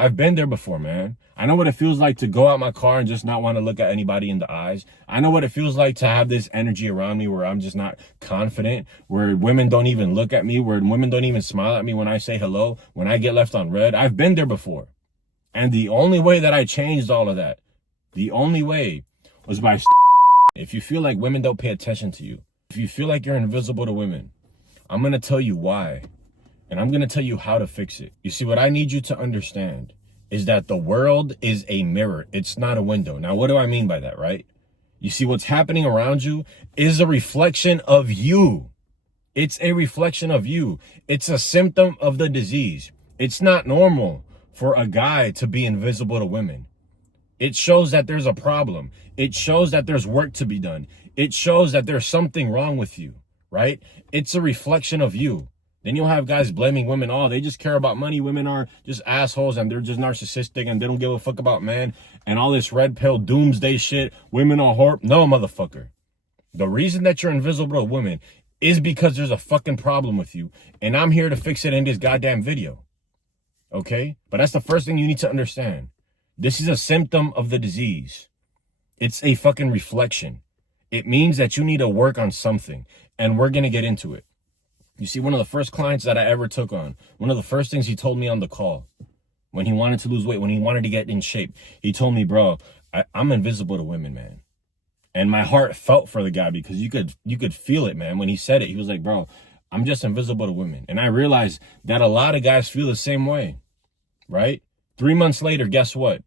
I've been there before, man. I know what it feels like to go out my car and just not want to look at anybody in the eyes. I know what it feels like to have this energy around me where I'm just not confident, where women don't even look at me, where women don't even smile at me when I say hello, when I get left on red. I've been there before. And the only way that I changed all of that, the only way was by if you feel like women don't pay attention to you, if you feel like you're invisible to women, I'm going to tell you why. And I'm going to tell you how to fix it. You see, what I need you to understand is that the world is a mirror. It's not a window. Now, what do I mean by that, right? You see, what's happening around you is a reflection of you. It's a reflection of you. It's a symptom of the disease. It's not normal for a guy to be invisible to women. It shows that there's a problem. It shows that there's work to be done. It shows that there's something wrong with you, right? It's a reflection of you. Then you'll have guys blaming women. Oh, they just care about money. Women are just assholes and they're just narcissistic and they don't give a fuck about men and all this red pill doomsday shit. Women are horrible. No, motherfucker. The reason that you're invisible to women is because there's a fucking problem with you. And I'm here to fix it in this goddamn video. Okay? But that's the first thing you need to understand. This is a symptom of the disease. It's a fucking reflection. It means that you need to work on something. And we're going to get into it. You see, one of the first clients that I ever took on, one of the first things he told me on the call, when he wanted to lose weight, when he wanted to get in shape, he told me, bro, I'm invisible to women, man. And my heart felt for the guy because you could feel it, man. When he said it, he was like, bro, I'm just invisible to women. And I realized that a lot of guys feel the same way, right? 3 months later, guess what?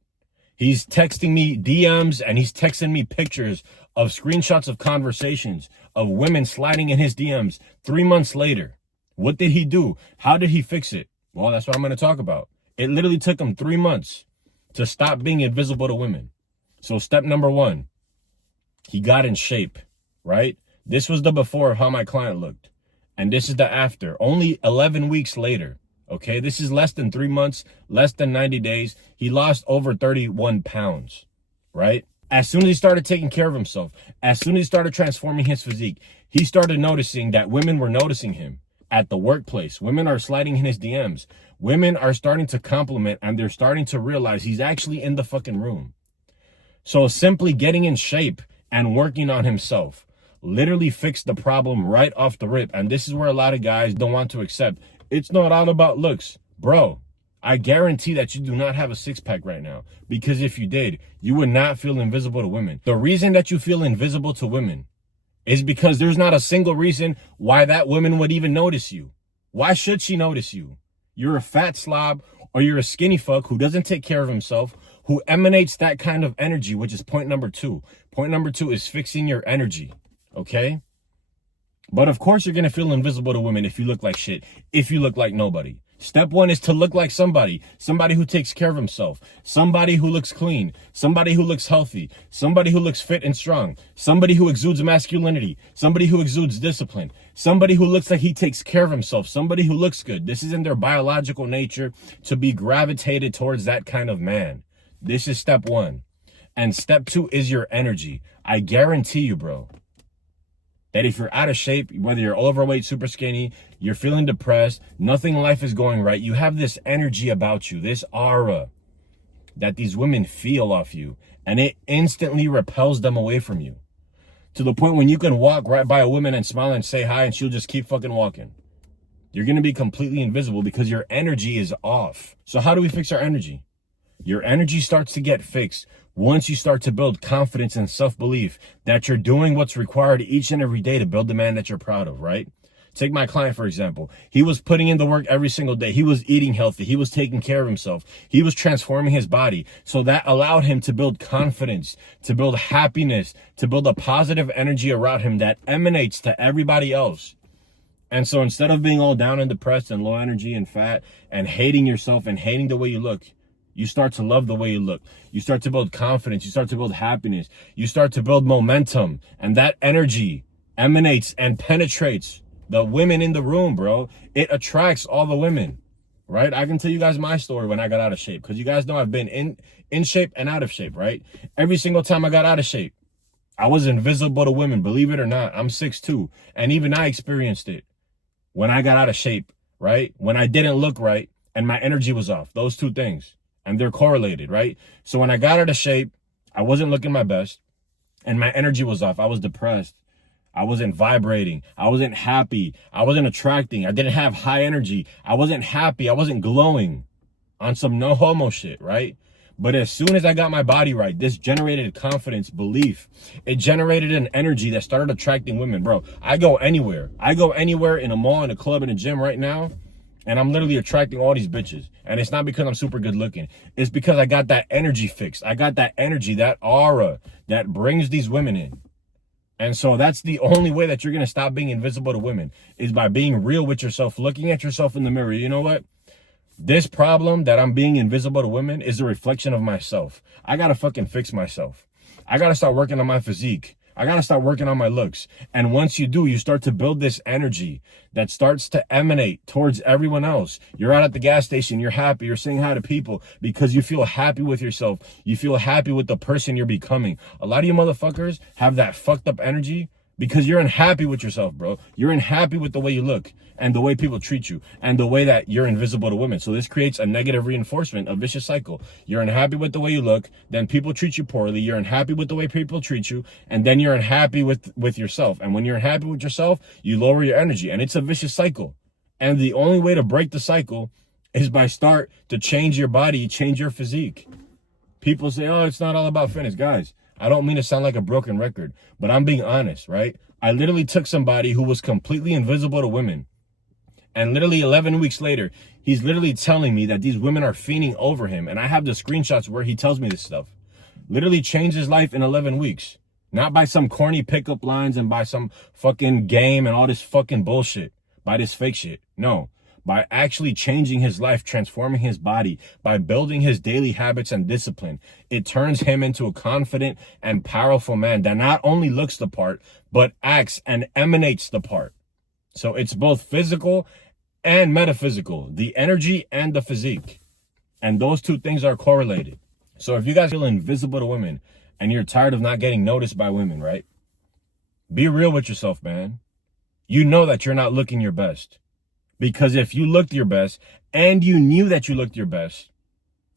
He's texting me DMs and he's texting me pictures of screenshots of conversations of women sliding in his DMs 3 months later. What did he do? How did he fix it? Well, that's what I'm going to talk about. It literally took him 3 months to stop being invisible to women. So step number 1, he got in shape, right? This was the before of how my client looked. And this is the after, only 11 weeks later. Okay, this is less than 3 months, less than 90 days. He lost over 31 pounds, right? As soon as he started taking care of himself, as soon as he started transforming his physique, he started noticing that women were noticing him at the workplace. Women are sliding in his DMs. Women are starting to compliment and they're starting to realize he's actually in the fucking room. So simply getting in shape and working on himself literally fixed the problem right off the rip. And this is where a lot of guys don't want to accept. It's not all about looks. Bro, I guarantee that you do not have a six-pack right now. Because if you did, you would not feel invisible to women. The reason that you feel invisible to women is because there's not a single reason why that woman would even notice you. Why should she notice you? You're a fat slob or you're a skinny fuck who doesn't take care of himself, who emanates that kind of energy, which is point number 2. Point number 2 is fixing your energy, okay? But of course you're going to feel invisible to women if you look like shit, if you look like nobody. Step 1 is to look like somebody who takes care of himself, somebody who looks clean, somebody who looks healthy, somebody who looks fit and strong, somebody who exudes masculinity, somebody who exudes discipline, somebody who looks like he takes care of himself, somebody who looks good. This is in their biological nature to be gravitated towards that kind of man. This is step 1. And step 2 is your energy. I guarantee you, bro, that if you're out of shape, whether you're overweight, super skinny, you're feeling depressed, nothing in life is going right, you have this energy about you, this aura that these women feel off you, and it instantly repels them away from you. To the point when you can walk right by a woman and smile and say hi, and she'll just keep fucking walking. You're going to be completely invisible because your energy is off. So how do we fix our energy? Your energy starts to get fixed once you start to build confidence and self-belief that you're doing what's required each and every day to build the man that you're proud of, right? Take my client, for example. He was putting in the work every single day. He was eating healthy. He was taking care of himself. He was transforming his body. So that allowed him to build confidence, to build happiness, to build a positive energy around him that emanates to everybody else. And so instead of being all down and depressed and low energy and fat and hating yourself and hating the way you look, you start to love the way you look. You start to build confidence. You start to build happiness. You start to build momentum. And that energy emanates and penetrates the women in the room, bro. It attracts all the women, right? I can tell you guys my story when I got out of shape. Because you guys know I've been in shape and out of shape, right? Every single time I got out of shape, I was invisible to women. Believe it or not, I'm 6'2". And even I experienced it when I got out of shape, right? When I didn't look right and my energy was off. Those two things. and they're correlated, right? So when I got out of shape, I wasn't looking my best and my energy was off. I was depressed. I wasn't vibrating. I wasn't happy. I wasn't attracting. I didn't have high energy. I wasn't happy. I wasn't glowing on some no homo shit, right? But as soon as I got my body right, this generated confidence, belief. It generated an energy that started attracting women, bro. I go anywhere. I go anywhere in a mall, in a club, in a gym right now, and I'm literally attracting all these bitches. And it's not because I'm super good looking. It's because I got that energy fixed. I got that energy, that aura that brings these women in. And so that's the only way that you're going to stop being invisible to women, is by being real with yourself, looking at yourself in the mirror. You know what? This problem that I'm being invisible to women is a reflection of myself. I got to fucking fix myself. I got to start working on my physique. I got to start working on my looks. And once you do, you start to build this energy that starts to emanate towards everyone else. You're out at the gas station. You're happy. You're saying hi to people because you feel happy with yourself. You feel happy with the person you're becoming. A lot of you motherfuckers have that fucked up energy because you're unhappy with yourself, bro. You're unhappy with the way you look and the way people treat you and the way that you're invisible to women. So this creates a negative reinforcement, a vicious cycle. You're unhappy with the way you look, then people treat you poorly. You're unhappy with the way people treat you, and then you're unhappy with yourself. And when you're unhappy with yourself, you lower your energy, and it's a vicious cycle. And the only way to break the cycle is by start to change your body, change your physique. People say, oh, it's not all about fitness. Guys, I don't mean to sound like a broken record, but I'm being honest, right? I literally took somebody who was completely invisible to women, and literally 11 weeks later, he's literally telling me that these women are fiending over him. And I have the screenshots where he tells me this stuff. Literally changed his life in 11 weeks. Not by some corny pickup lines and by some fucking game and all this fucking bullshit. By this fake shit. No. By actually changing his life, transforming his body, by building his daily habits and discipline. It turns him into a confident and powerful man that not only looks the part, but acts and emanates the part. So it's both physical and metaphysical, the energy and the physique. And those two things are correlated. So if you guys feel invisible to women and you're tired of not getting noticed by women, right? Be real with yourself, man. You know that you're not looking your best. Because if you looked your best and you knew that you looked your best,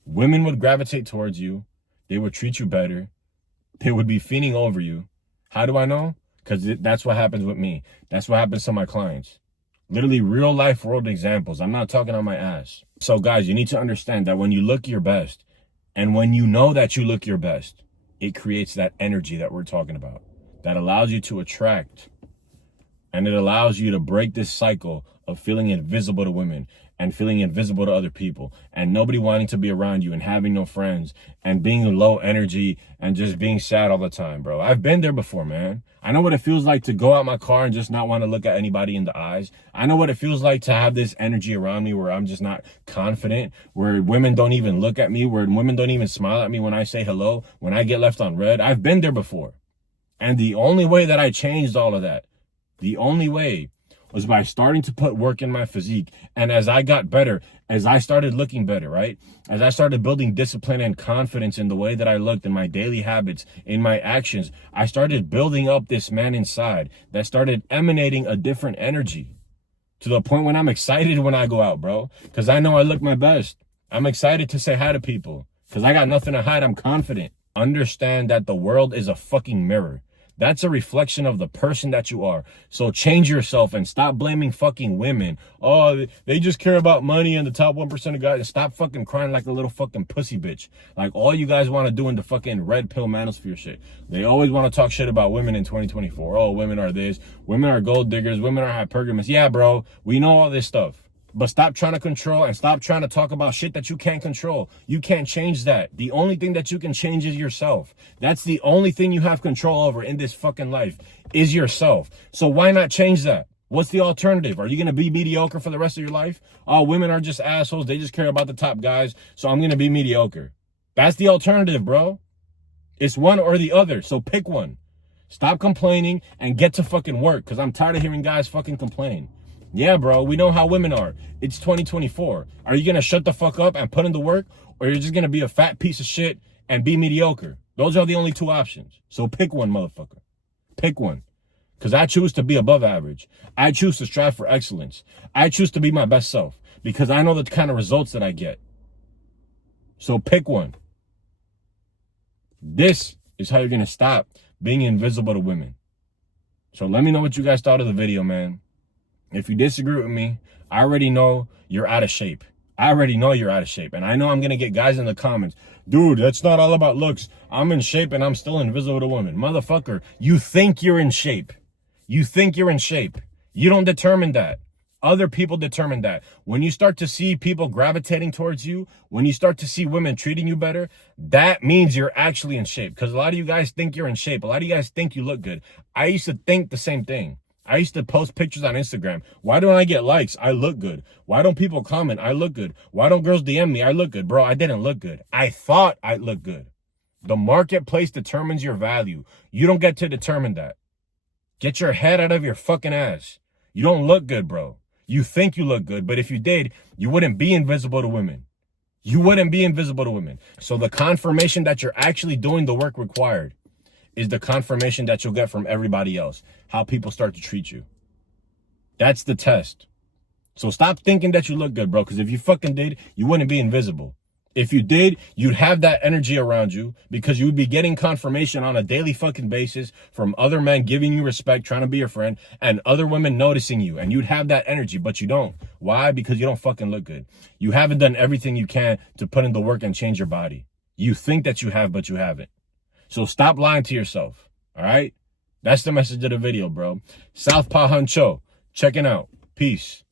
women would gravitate towards you. They would treat you better. They would be fiending over you. How do I know? Because that's what happens with me. That's what happens to my clients. Literally real life world examples. I'm not talking on my ass. So guys, you need to understand that when you look your best and when you know that you look your best, it creates that energy that we're talking about that allows you to attract, and it allows you to break this cycle of feeling invisible to women and feeling invisible to other people and nobody wanting to be around you and having no friends and being low energy and just being sad all the time, bro. I've been there before, man. I know what it feels like to go out my car and just not want to look at anybody in the eyes. I know what it feels like to have this energy around me where I'm just not confident, where women don't even look at me, where women don't even smile at me when I say hello, when I get left on red. I've been there before. And the only way that I changed all of that, the only way was by starting to put work in my physique. And as I got better, as I started looking better, right? As I started building discipline and confidence in the way that I looked, in my daily habits, in my actions, I started building up this man inside that started emanating a different energy to the point when I'm excited when I go out, bro. Because I know I look my best. I'm excited to say hi to people because I got nothing to hide. I'm confident. Understand that the world is a fucking mirror. That's a reflection of the person that you are. So change yourself and stop blaming fucking women. Oh, they just care about money and the top 1% of guys. Stop fucking crying like a little fucking pussy bitch. Like all you guys want to do in the fucking red pill manosphere shit. They always want to talk shit about women in 2024. Oh, women are this. Women are gold diggers. Women are hypergamous. Yeah, bro. We know all this stuff. But stop trying to control and stop trying to talk about shit that you can't control. You can't change that. The only thing that you can change is yourself. That's the only thing you have control over in this fucking life is yourself. So why not change that? What's the alternative? Are you going to be mediocre for the rest of your life? Oh, women are just assholes. They just care about the top guys. So I'm going to be mediocre. That's the alternative, bro. It's one or the other. So pick one. Stop complaining and get to fucking work because I'm tired of hearing guys fucking complain. Yeah, bro, we know how women are. It's 2024. Are you going to shut the fuck up and put in the work? Or you're just going to be a fat piece of shit and be mediocre? Those are the only two options. So pick one, motherfucker. Pick one. Because I choose to be above average. I choose to strive for excellence. I choose to be my best self. Because I know the kind of results that I get. So pick one. This is how you're going to stop being invisible to women. So let me know what you guys thought of the video, man. If you disagree with me, I already know you're out of shape. I already know you're out of shape. And I know I'm going to get guys in the comments. Dude, that's not all about looks. I'm in shape and I'm still invisible to women. Motherfucker, you think you're in shape. You think you're in shape. You don't determine that. Other people determine that. When you start to see people gravitating towards you, when you start to see women treating you better, that means you're actually in shape. Because a lot of you guys think you're in shape. A lot of you guys think you look good. I used to think the same thing. I used to post pictures on Instagram. Why don't I get likes? I look good. Why don't people comment? I look good. Why don't girls DM me? I look good. Bro, I didn't look good. I thought I looked good. The marketplace determines your value. You don't get to determine that. Get your head out of your fucking ass. You don't look good, bro. You think you look good, but if you did, you wouldn't be invisible to women. You wouldn't be invisible to women. So the confirmation that you're actually doing the work required is the confirmation that you'll get from everybody else. How people start to treat you. That's the test. So stop thinking that you look good, bro, because if you fucking did, you wouldn't be invisible. If you did, you'd have that energy around you because you would be getting confirmation on a daily fucking basis from other men giving you respect, trying to be your friend, and other women noticing you. And you'd have that energy, but you don't. Why? Because you don't fucking look good. You haven't done everything you can to put in the work and change your body. You think that you have, but you haven't. So stop lying to yourself, all right? That's the message of the video, bro. Southpaw Huncho, checking out. Peace.